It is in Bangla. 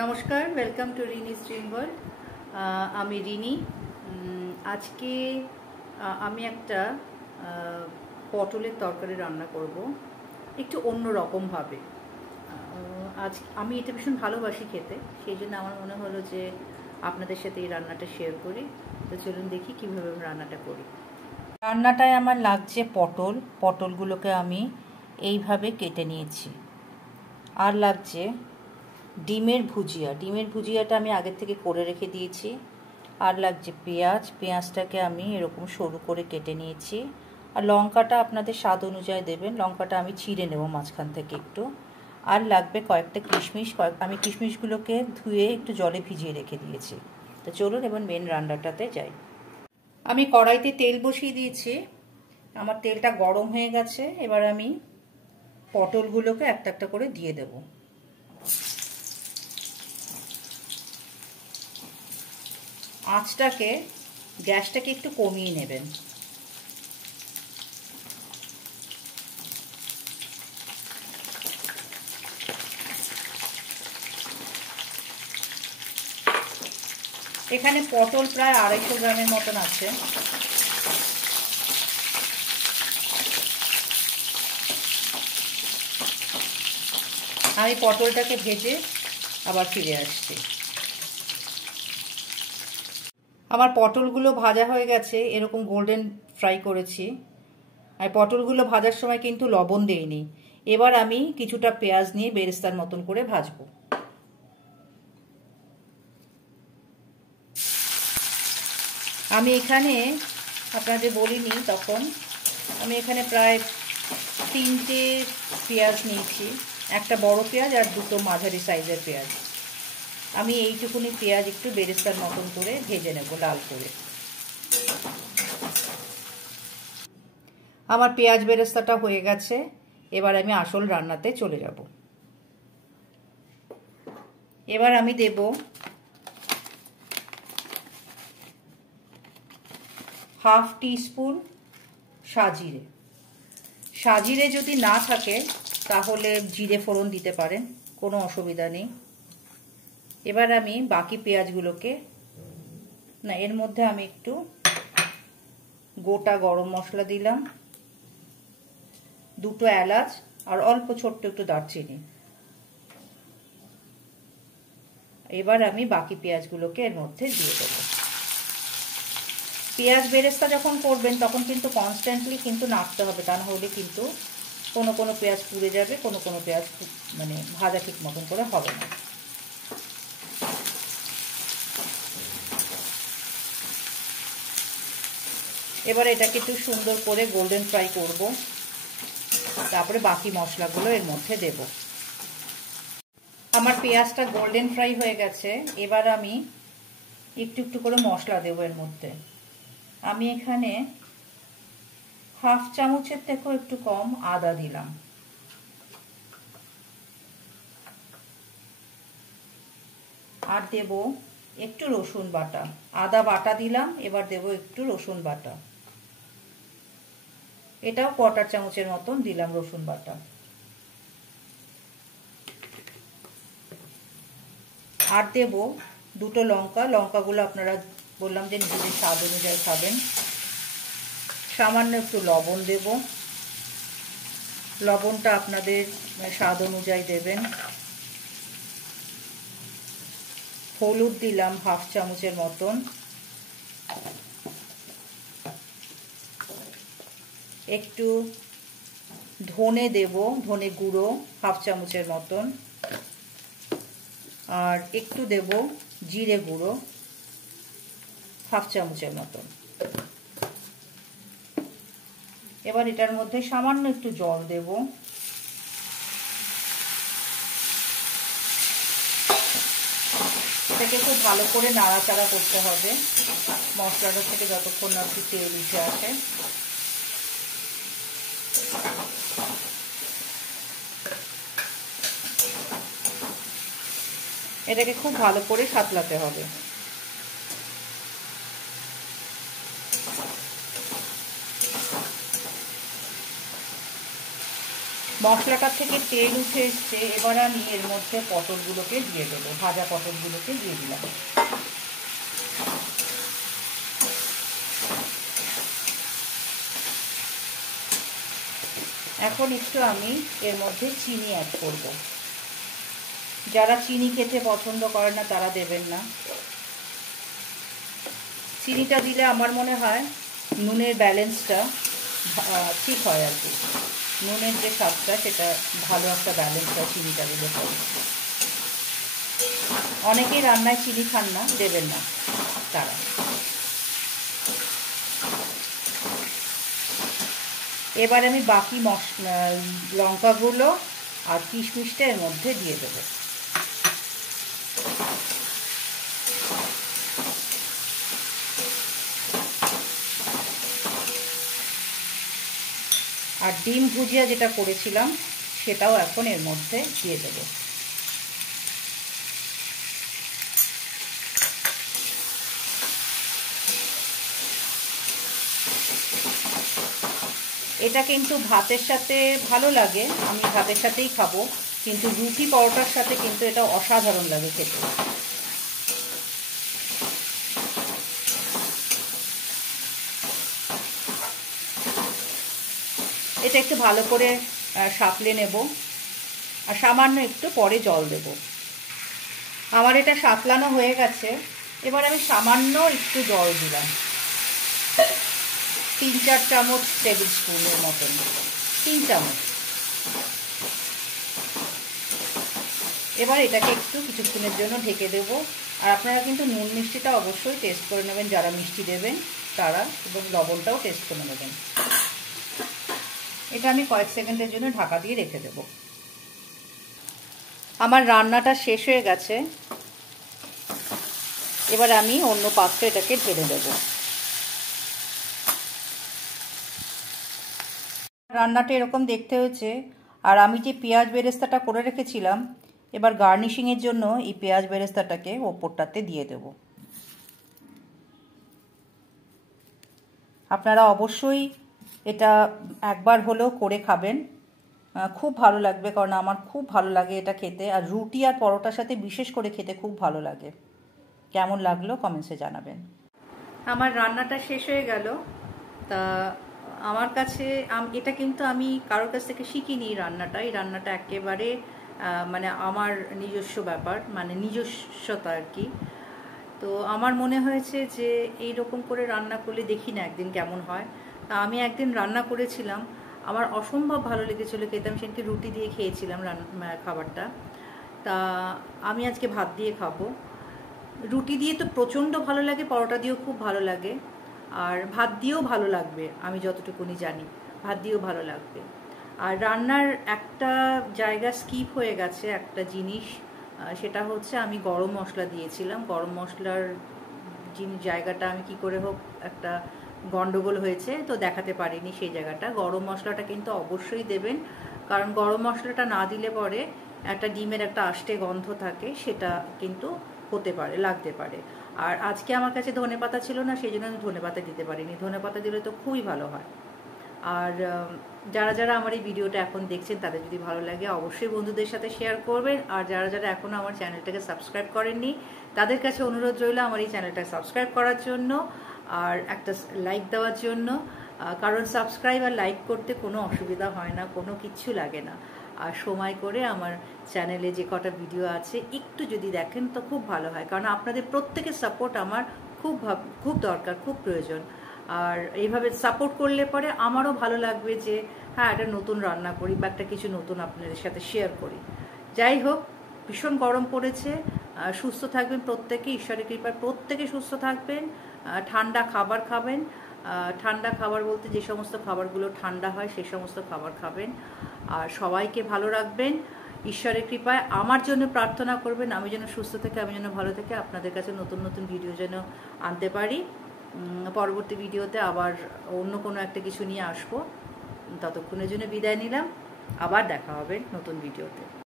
নমস্কার, welcome to Rini's dream world. আমি রিনি। আজকে আমি একটা পটলের তরকারি রান্না করব একটু অন্য রকমভাবে। আজ আমি এটা ভীষণ ভালোবাসি খেতে, সেই জন্য আমার মনে হলো যে আপনাদের সাথে এই রান্নাটা শেয়ার করি। তো চলুন দেখি কীভাবে আমি রান্নাটা করি। রান্নাটায় আমার লাগছে পটলগুলোকে আমি এইভাবে কেটে নিয়েছি। আর লাগছে ডিমের ভুজিয়াটা আমি আগের থেকে করে রেখে দিয়েছি। আর লাগছে পেঁয়াজটাকে আমি এরকম সরু করে কেটে নিয়েছি। আর লঙ্কাটা আপনাদের স্বাদ অনুযায়ী দেবেন, লঙ্কাটা আমি ছিঁড়ে নেব মাঝখান থেকে একটু। আর লাগবে কয়েকটা কিশমিশ, আমি কিশমিশগুলোকে ধুয়ে একটু জলে ভিজিয়ে রেখে দিয়েছি। তো চলুন এবার মেন রান্নাটাতে যাই। আমি কড়াইতে তেল বসিয়ে দিয়েছি, আমার তেলটা গরম হয়ে গেছে। এবার আমি পটলগুলোকে একটা একটা করে দিয়ে দেবো। গ্যাসটাকে একটু কমিয়ে নেবেন। এখানে পটল প্রায় 250 গ্রামের মতন আছে। আমি পটলটাকে ভেজে আবার ফিরে আসছি। আমার পটলগুলো ভাজা হয়ে গেছে, এরকম গোল্ডেন ফ্রাই করেছি। আর পটলগুলো ভাজার সময় কিন্তু লবণ দেইনি। এবার আমি কিছুটা পেঁয়াজ নিয়ে বেরেস্তার মতন করে ভাজবো। আমি এখানে আপনাদের বলিনি তখন, আমি এখানে প্রায় 3টে পেঁয়াজ নিয়েছি, একটা বড় পেঁয়াজ আর 2টো মাঝারি সাইজের পেঁয়াজ। আমি এইটুকুনি পেঁয়াজ একটু বেরেস্তার মতন করে ভেজে নেব লাল করে। আমার পেঁয়াজ বেরেস্তাটা হয়ে গেছে, এবার আমি আসল রান্নাতে চলে যাব। এবার আমি দেব হাফ টিস্পুন সাজিরে যদি না থাকে তাহলে জিরে ফোড়ন দিতে পারেন, কোনো অসুবিধা নেই। এবার আমি বাকি পেঁয়াজগুলোকে এর মধ্যে আমি একটু গোটা গরম মশলা দিলাম, 2টো এলাচ আর অল্প ছোট্ট একটু দারচিনি। এবার আমি বাকি পেঁয়াজগুলোকে এর মধ্যে দিয়ে দেবো। পেঁয়াজ বেরেস্তা যখন করবেন তখন কিন্তু কনস্ট্যান্টলি কিন্তু নাড়তে হবে, তা না হলে কিন্তু কোনো কোনো পেঁয়াজ পুড়ে যাবে, কোনো কোনো পেঁয়াজ ভাজা ঠিক মতন করে হবে না। এবার এটাকে একটু সুন্দর করে গোল্ডেন ফ্রাই করব, তারপরে বাকি মশলাগুলো এর মধ্যে দেব। আমার পেঁয়াজটা গোল্ডেন ফ্রাই হয়ে গেছে, এবার আমি একটু একটু করে মশলা দেবো এর মধ্যে। আমি এখানে হাফ চামচের থেকেও একটু কম আদা দিলাম। আর দেব একটু রসুন বাটা। আদা বাটা দিলাম, এবার দেব একটু রসুন বাটা, এটাও 1/4 চামচের মতন দিলাম রসুন বাটা। আর দেব 2টো লঙ্কাগুলো আপনারা বললাম যে নিজেদের স্বাদ অনুযায়ী খাবেন। সামান্য একটু লবণ দেব, লবণটা আপনাদের স্বাদ অনুযায়ী দেবেন। হলুদ দিলাম হাফ চামচের মতন, একটু ধনে দেব, ধনে গুঁড়ো হাফ চামচের মতন, আর একটু দেব জিরে গুঁড়ো হাফ চামচের মতন। এবার এটার মধ্যে সামান্য একটু জল দেব। এটাকে খুব ভালো করে নাড়াচাড়া করতে হবে মশলাটা থেকে যতক্ষণ না একটু তেল উঠে আসে। এটাকে খুব ভালো করে সাঁতলাতে হবে। মশলাটার থেকে তেল উঠে এসছে। এবার আমি এর মধ্যে পটলগুলোকে দিয়ে দেবো, ভাজা পটলগুলোকে দিয়ে দিলাম। এখন একটু আমি এর মধ্যে চিনি অ্যাড করব। যারা চিনি খেতে পছন্দ করে না তারা দেবেন না। চিনিটা দিলে আমার মনে হয় নুনের ব্যালেন্সটা ঠিক হয় আর কি। নুনের যে স্বাদটা সেটা ভালো একটা ব্যালেন্স হয় চিনিটা দিলে পরে। অনেকেই রান্নায় চিনি খান না, দেবেন না তারা। এবার আমি বাকি লঙ্কাগুলো আর কিশমিশটা এর মধ্যে দিয়ে দেবো। আর ডিম ভুজিয়া যেটা করেছিলাম সেটাও এখন এর মধ্যে দিয়ে দেবো। এটা কিন্তু ভাতের সাথে ভালো লাগে, আমি ভাতের সাথেই খাবো, কিন্তু রুটি পরোটার সাথে কিন্তু এটা অসাধারণ লাগে খেতে। এটা একটু ভালো করে সাঁতলে নেব আর সামান্য একটু পরে জল দেব। আমার এটা সাঁতলানো হয়ে গেছে। এবার আমি সামান্য একটু জল দিলাম, 3-4 চামচ টেবিল স্পুনের মতন, 3 চামচ। এবার এটাকে একটু কিছুক্ষণের জন্য ঢেকে দেব। আর আপনারা কিন্তু নুন মিষ্টিটা অবশ্যই টেস্ট করে নেবেন, যারা মিষ্টি দেবেন তারা, এবং লবণটাও টেস্ট করে নেবেন। এটা আমি কয়েক সেকেন্ডের জন্য ঢাকা দিয়ে রেখে দেব। আমার রান্নাটা শেষ হয়ে গেছে। এবার আমি অন্য পাত্রে এটাকে ঢেলে দেব। রান্নাটা এরকম দেখতে হয়েছে। আর আমি যে পেঁয়াজ বেরেস্তাটা করে রেখেছিলাম, এবার গার্নিশিংয়ের জন্য এই পেঁয়াজ বেরেস্তাটাকে ওপরটাতে দিয়ে দেব। আপনারা অবশ্যই এটা একবার হলেও করে খাবেন, খুব ভালো লাগবে, কারণ আমার খুব ভালো লাগে এটা খেতে। আর রুটি আর পরোটার সাথে বিশেষ করে খেতে খুব ভালো লাগে। কেমন লাগলো কমেন্টসে জানাবেন। আমার রান্নাটা শেষ হয়ে গেল। তা আমার কাছে এটা কিন্তু আমি কারোর কাছ থেকে শিখিনি রান্নাটা। এই রান্নাটা একেবারে মানে আমার নিজস্ব ব্যাপার, মানে নিজস্বতা আর কি। তো আমার মনে হয়েছে যে এই রকম করে রান্না করলে দেখি না একদিন কেমন হয়। তা আমি একদিন রান্না করেছিলাম, আমার অসম্ভব ভালো লেগেছিলো খেতে। আমি সেদিনকে রুটি দিয়ে খেয়েছিলাম খাবারটা। তা আমি আজকে ভাত দিয়ে খাবো। রুটি দিয়ে তো প্রচণ্ড ভালো লাগে, পরোটা দিয়েও খুব ভালো লাগে, আর ভাত দিয়েও ভালো লাগবে, আমি যতটুকুনি জানি ভাত দিয়েও ভালো লাগবে। আর রান্নার একটা জায়গা স্কিপ হয়ে গেছে, একটা জিনিস, সেটা হচ্ছে আমি গরম মশলা দিয়েছিলাম। গরম মশলার জায়গাটা আমি কি করে হোক একটা গন্ডগোল হয়েছে, তো দেখাতে পারিনি সেই জায়গাটা। গরম মশলাটা কিন্তু অবশ্যই দেবেন, কারণ গরম মশলাটা না দিলে পরে একটা ডিমের একটা আষ্টে গন্ধ থাকে, সেটা কিন্তু হতে পারে, লাগতে পারে। আর আজকে আমার কাছে ধনেপাতা ছিল না, সেই জন্য আমি ধনেপাতা দিতে পারিনি। ধনেপাতা দিলে তো খুবই ভালো হয়। আর যারা যারা আমার এই ভিডিওটা এখন দেখছেন তাদের যদি ভালো লাগে অবশ্যই বন্ধুদের সাথে শেয়ার করবেন। আর যারা যারা এখনও আমার চ্যানেলটাকে সাবস্ক্রাইব করেননি তাদের কাছে অনুরোধ রইল আমার এই চ্যানেলটা সাবস্ক্রাইব করার জন্য আর একটা লাইক দেওয়ার জন্য। কারণ সাবস্ক্রাইব আর লাইক করতে কোনো অসুবিধা হয় না, কোনো কিচ্ছু লাগে না। আর সময় করে আমার চ্যানেলে যে কটা ভিডিও আছে একটু যদি দেখেন তো খুব ভালো হয়, কারণ আপনাদের প্রত্যেকের সাপোর্ট আমার খুব দরকার, খুব প্রয়োজন। আর এইভাবে সাপোর্ট করলে পরে আমারও ভালো লাগবে যে হ্যাঁ একটা নতুন রান্না করি বা একটা কিছু নতুন আপনাদের সাথে শেয়ার করি। যাই হোক, ভীষণ গরম পড়েছে। সুস্থ থাকবেন প্রত্যেকে, ঈশ্বরের কৃপায় প্রত্যেকে সুস্থ থাকবেন। ঠান্ডা খাবার খাবেন। ঠান্ডা খাবার বলতে যে সমস্ত খাবারগুলো ঠান্ডা হয় সেই সমস্ত খাবার খাবেন। আর সবাইকে ভালো রাখবেন, ঈশ্বরের কৃপায় আমার জন্য প্রার্থনা করবেন, আমি যেন সুস্থ থেকে, আমি যেন ভালো থেকে আপনাদের কাছে নতুন নতুন ভিডিও যেন আনতে পারি। পরবর্তী ভিডিওতে আবার অন্য কোনো একটা কিছু নিয়ে আসবো। ততক্ষণের জন্য বিদায় নিলাম, আবার দেখা হবে নতুন ভিডিওতে।